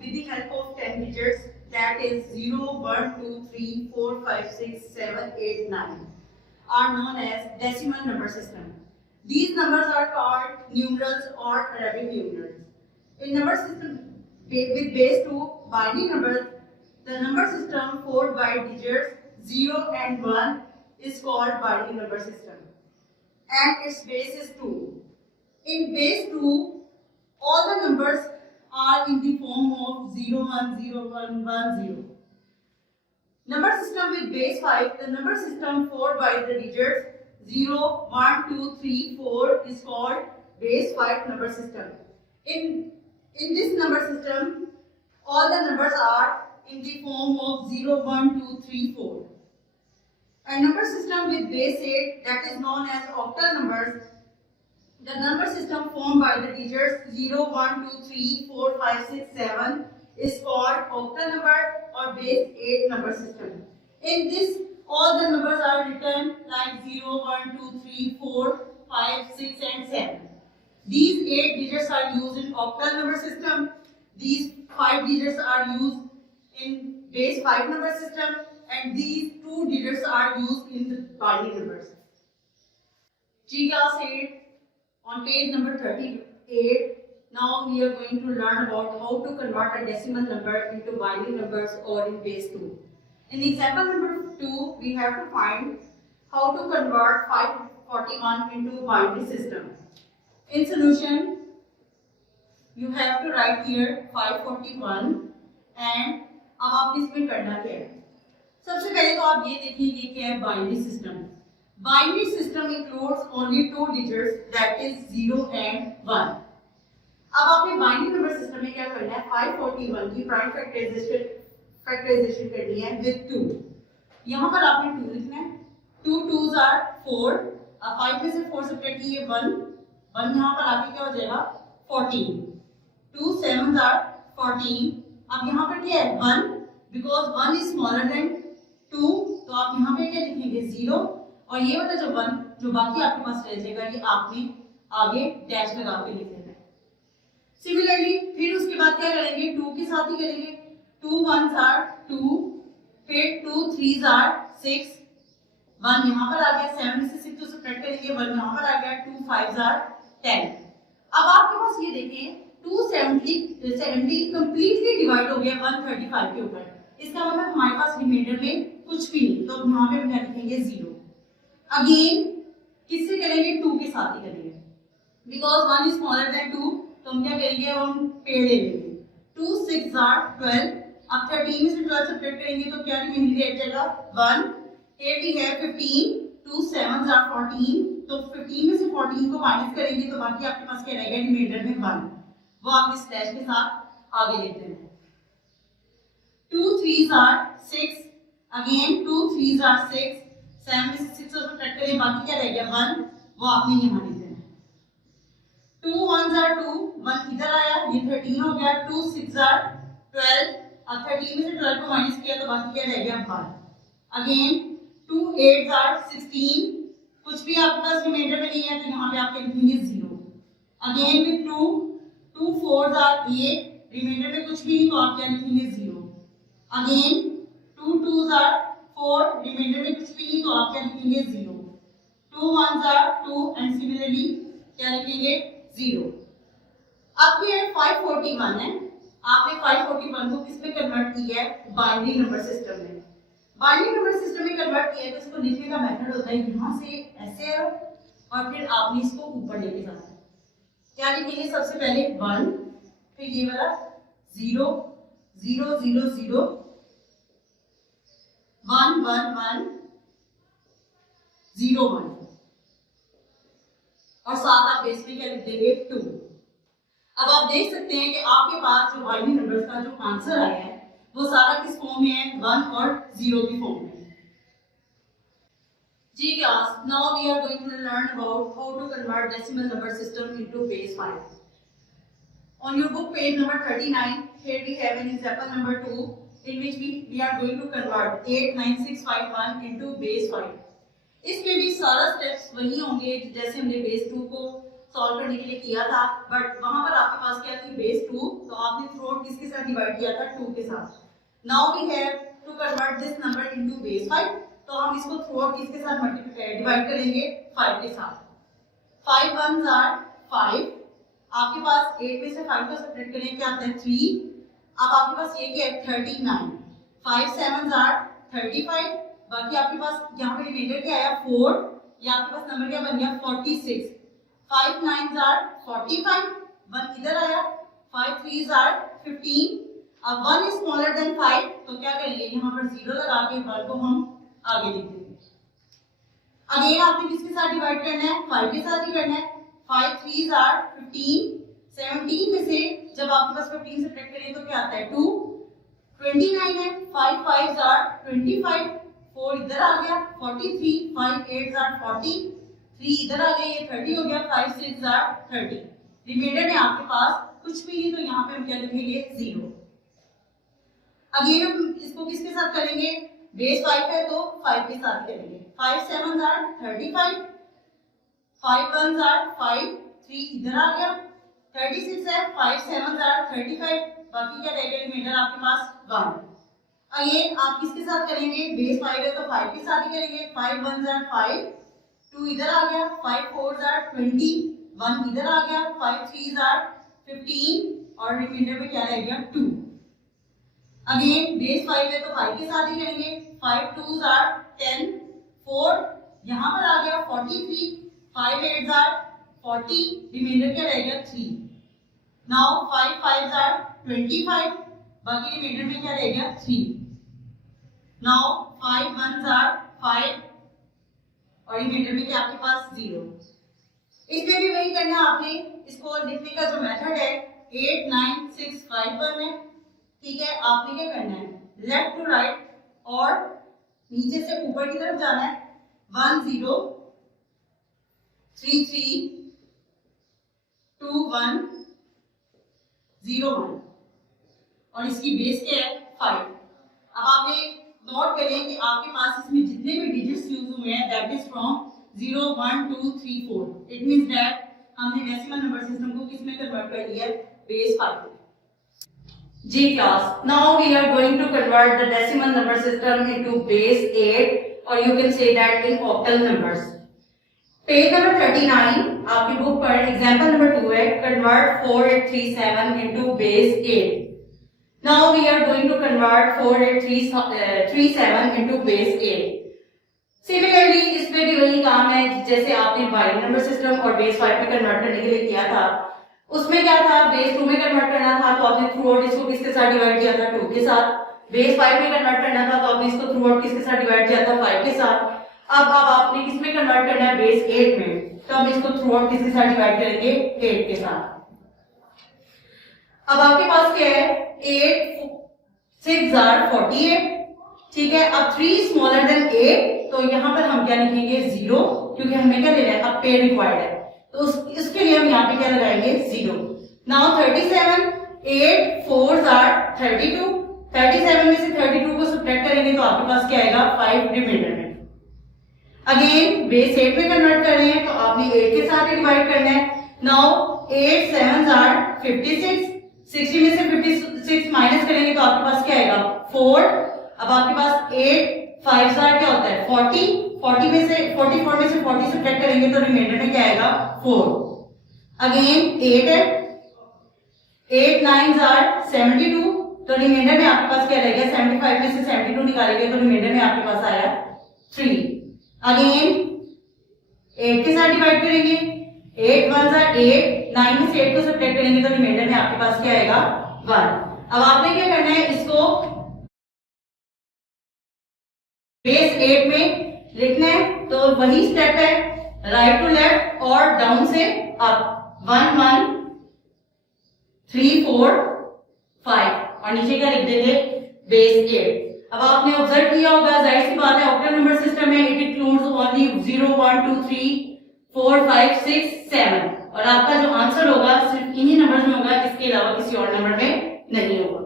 with the help of 10 digits, that is 0, 1, 2, 3, 4, 5, 6, 7, 8, 9, are known as decimal number system. These numbers are called numerals or Arabic numerals. In number system with base 2 binary numbers, the number system formed by digits 0 and 1 is called binary number system, and its base is 2. In base 2, all the numbers are in the form of 0, 1, 0, 1, 1, 0. Number system with base 5, the number system formed by the digits 0, 1, 2, 3, 4 is called base 5 number system. In this number system, all the numbers are in the form of 0, 1, 2, 3, 4. A number system with base 8, that is known as octal numbers. The number system formed by the digits 0, 1, 2, 3, 4, 5, 6, 7 is called octal number or base 8 number system. In this, all the numbers are written like 0, 1, 2, 3, 4, 5, 6 and 7. These 8 digits are used in octal number system. These 5 digits are used in base 5 number system, and these 2 digits are used in the binary numbers. G class 8 on page number 38. Now we are going to learn about how to convert a decimal number into binary numbers or in base 2. In example number 2, we have to find how to convert 541 into binary system. In solution, you have to write here 541 and अब आपने इसमें करना क्या है? सबसे पहले तो आप ये देखिए क्या है binary system. Binary system includes only 2 digits, that is 0 and 1. अब आपने बाइनरी नंबर सिस्टम में क्या करना है? 541 की प्राइम फैक्टराइजेशन करनी है विद 2. यहाँ पर आपने 2 लिखना है. 2 2s are 4. अब 5 में से 4 सब्ट्रैक्ट कीजिए 1. 1 यहाँ पर आके क्या हो जाएगा? 14. 2 7s are 14. अब यहाँ पर क्या है? 1, बिकॉज 1 इज स्मॉलर देन 2, तो आप यहाँ पे क्या लिखेंगे? 0. और ये वाला जो 1 जो बाकी आपके पास रह जाएगा, ये आपने आगे डैश लगा के लिख देना है. सिमिलरली फिर उसके बाद क्या करेंगे? 2 के साथ ही करेंगे. 2 1s are 2, फिर 2 3s are 6. 1 यहाँ पर आ गया. 7 में से 6 तो सब्ट्रैक्ट करेंगे. 1 यहाँ पर आ गया. 2 5s are 10. अब आपके पास ये देखिए 270 कंप्लीटली डिवाइड हो गया 135 के ऊपर. इसका मतलब हमारे पास रिमाइंडर में कुछ भी नहीं, तो अब यहाँ पे हम क्या लिखेंगे? 0. अगेन किससे करेंगे? 2 के साथ ही करेंगे, बिकॉज 1 इज स्मॉलर देन 2, तो हम क्या करेंगे? हम पेड़ ले लेंगे. 2 6s are 12. अब 13 में से 12 सब्ट्रैक्ट करेंगे तो क्या रिमाइंडर रह जाएगा? 1. here we have 15. 2 7s are 14. तो 15 में से 14 को माइनस करेंगे तो बाकी आपके पास क्या रहेगा? रिमाइंडर में 1. वो आप इस स्लैश के साथ आगे लेते हैं. 2 3s are 6. Again 2 3s are 6. 7 में से 6 सब्ट्रैक्ट करें, बाकी क्या रह गया? 1. वो आपने यहाँ लेते हैं. 2 1s are 2. 1 इधर आया, ये 13 हो गया. 2 6s are 12. अब 13 में से 12 को माइनस किया तो बाकी क्या रह गया? 12. Again 2 8s are 16. कुछ भी आपके पास रिमाइंडर में नहीं है तो यहाँ पे आप लिखेंगे 0. Again with 2 4s are 8. Reminder में कुछ भी नहीं तो आप क्या लिखेंगे? 0. Again 2 2s are 4. रिमाइंडर में कुछ भी नहीं तो आप क्या लिखेंगे? 0. 2 1s are 2 एंड सिमिलरली क्या लिखेंगे? 0. अब ये 541 है. आपने 541 को किस में कन्वर्ट किया है? बाइनरी नंबर सिस्टम में. बाइनरी नंबर सिस्टम में कन्वर्ट किया है तो इसको लिखने का मेथड होता है यहाँ से ऐसे एरो और फिर आपने इसको ऊपर लेके जाना है. क्या लिखेंगे? सबसे पहले 1, फिर ये वाला 0 0 0 0 1 1 1 0 1 और साथ आप बेस में क्या लिख देंगे? 2. अब आप देख सकते हैं कि आपके पास जो बाइनरी नंबर्स का जो आंसर आया है वो सारा किस फॉर्म में है? 1 और 0 की फॉर्म में. G class, now we are going to learn about how to convert decimal number system into base 5. On your book page number 39, here we have an example number 2 in which we are going to convert 89651 into base 5. इसमें भी सारा steps वही होंगे जैसे हमने base 2 को solve करने के लिए किया था, बट वहां पर आपके पास क्या थी बेस 2, तो आपने थ्रू आउट किसके साथ डिवाइड किया था 2 के साथ. Now we have to convert this number into base 5, तो हम इसको थ्रू आउट किसके साथ मल्टीप्लाई डिवाइड करेंगे 5 के साथ. 5 1s are 5. आपके पास 8 में से 5 को सब्ट्रैक्ट करें क्या आता है 3. अब आपके पास ये क्या है 39. 5 7s are 35. बाकी आपके पास यहाँ पे रिमाइंडर क्या आया 4. ये आपके पास नंबर क्या बन गया 46. 5 9s are 45. 1 इधर आया. 5 3s are 15. अब 1 is smaller than 5, तो क्या करेंगे यहाँ पर 0 लगा के 1 को हम आगे लिख देंगे. अगेन आपने किसके साथ डिवाइड करना है 5 के साथ ही करना है. 5 3s are 15. 17 में से जब आपके पास 15 सब्ट्रैक्ट करें तो क्या आता है 2. 29 है. 5 5s are 25. 4 इधर आ गया. 43. 5 8s are 40. 3 इधर आ गया, ये 30 हो गया. 5 6s are 30. रिमाइंडर में आपके पास कुछ भी नहीं, तो यहाँ पे हम क्या लिखेंगे 0. अगेन हम इसको किसके साथ करेंगे बेस 5 है तो 5 के साथ करेंगे. 5 7s are 35. 5 1s are 5. 3 इधर आ गया. 36 है. 5 7s are 35. बाकी क्या रहेगा रिमाइंडर आपके पास 1. अगेन आप किसके साथ करेंगे बेस 5 है तो 5 के साथ ही करेंगे. 5 1s are 5. 2 इधर आ गया. 5 4s are 20. 1 इधर आ गया. 5 3s are 15 और रिमाइंडर में क्या रह गया 2. अगेन बेस 5 है तो 5 के साथ ही करेंगे. 5 2s are 10. 4 यहाँ पर आ गया 43. 5 8s are 40. रिमाइंडर क्या रहेगा 3. Now 5 5s are 25. बाकी रिमाइंडर में क्या रहेगा 3. नाउ 5 1s are 5 और रिमाइंडर में क्या आपके पास 0. इसमें भी वही करना है आपने. इसको लिखने का जो मेथड है 8 9 6 5 1 है. ठीक है, आपने क्या करना है लेफ्ट टू राइट और नीचे से ऊपर की तरफ जाना है. 1 0 3 3 2 1 0 1 और इसकी बेस क्या है 5. अब आपने नोट करें कि आपके पास इसमें जितने भी डिजिट्स यूज हुए हैं that is from 0 1 2 3 4. It means that हमने डेसिमल नंबर सिस्टम को किस में कन्वर्ट कर लिया है base 5. G class. Now we are going to convert the decimal number system into base 8 or you can say that in octal numbers. Page number 39 आपकी book पर example number 2 है convert 4837 into base 8. Now we are going to convert 4837 into base 8. Similarly इसमें भी वही काम है जैसे आपने बाइनरी नंबर सिस्टम और बेस 5 में कन्वर्ट करने के लिए किया था. उसमें क्या था बेस 2 में कन्वर्ट करना था तो आपने थ्रू आउट इसको किसके साथ डिवाइड किया था 2 के साथ. बेस 5 में कन्वर्ट करना था तो आपने इसको थ्रू आउट किसके साथ डिवाइड किया था 5 के साथ. अब आपने किस में कन्वर्ट करना है बेस 8 में, तो हम इसको थ्रू आउट किसके साथ डिवाइड करेंगे 8 के साथ. अब आपके पास क्या है 8 6 are 48. ठीक है, अब 3 smaller than 8 तो यहाँ पर हम क्या लिखेंगे 0 क्योंकि हमें क्या लेना है अब पेड़ रिक्वायर्ड है तो इसके लिए हम यहाँ पे क्या लगाएंगे 0. Now 37 8 4s are 32. 37 में से 32 को सब्ट्रैक्ट करेंगे तो आपके पास क्या आएगा 5 रिमाइंडर में. अगेन बेस 8 में कन्वर्ट कर रहे हैं तो आपने 8 के साथ डिवाइड करना है. Now 8 7s are 56. 60 में से 56 माइनस करेंगे तो आपके पास क्या आएगा 4. अब आपके पास 8 5s are क्या होता है 40. 40 में से 44 में से 40 सब्ट्रैक्ट करेंगे तो रिमाइंडर में क्या आएगा 4. अगेन 8 है. 8 9s are 72 तो रिमाइंडर में आपके पास क्या रहेगा 75 में से 72 निकालेंगे तो रिमाइंडर में आपके पास आया 3. अगेन 8 के साथ डिवाइड करेंगे. 8 1s are 8. 9 में से 8 को सब्ट्रैक्ट करेंगे तो रिमाइंडर में आपके पास क्या आएगा 1. अब आपने क्या करना है इसको बेस 8 में लिखना है तो वही स्टेप है राइट टू लेफ्ट और डाउन से अप. 1 1 3 4 5 और नीचे क्या लिख देंगे बेस 8. अब आपने ऑब्जर्व किया होगा जाहिर सी बात है ऑक्टल नंबर सिस्टम में इट इंक्लूड्स ओनली 0 1 2 3 4 5 6 7 और आपका जो आंसर होगा सिर्फ इन्हीं नंबर्स में होगा, इसके अलावा किसी और नंबर में नहीं होगा.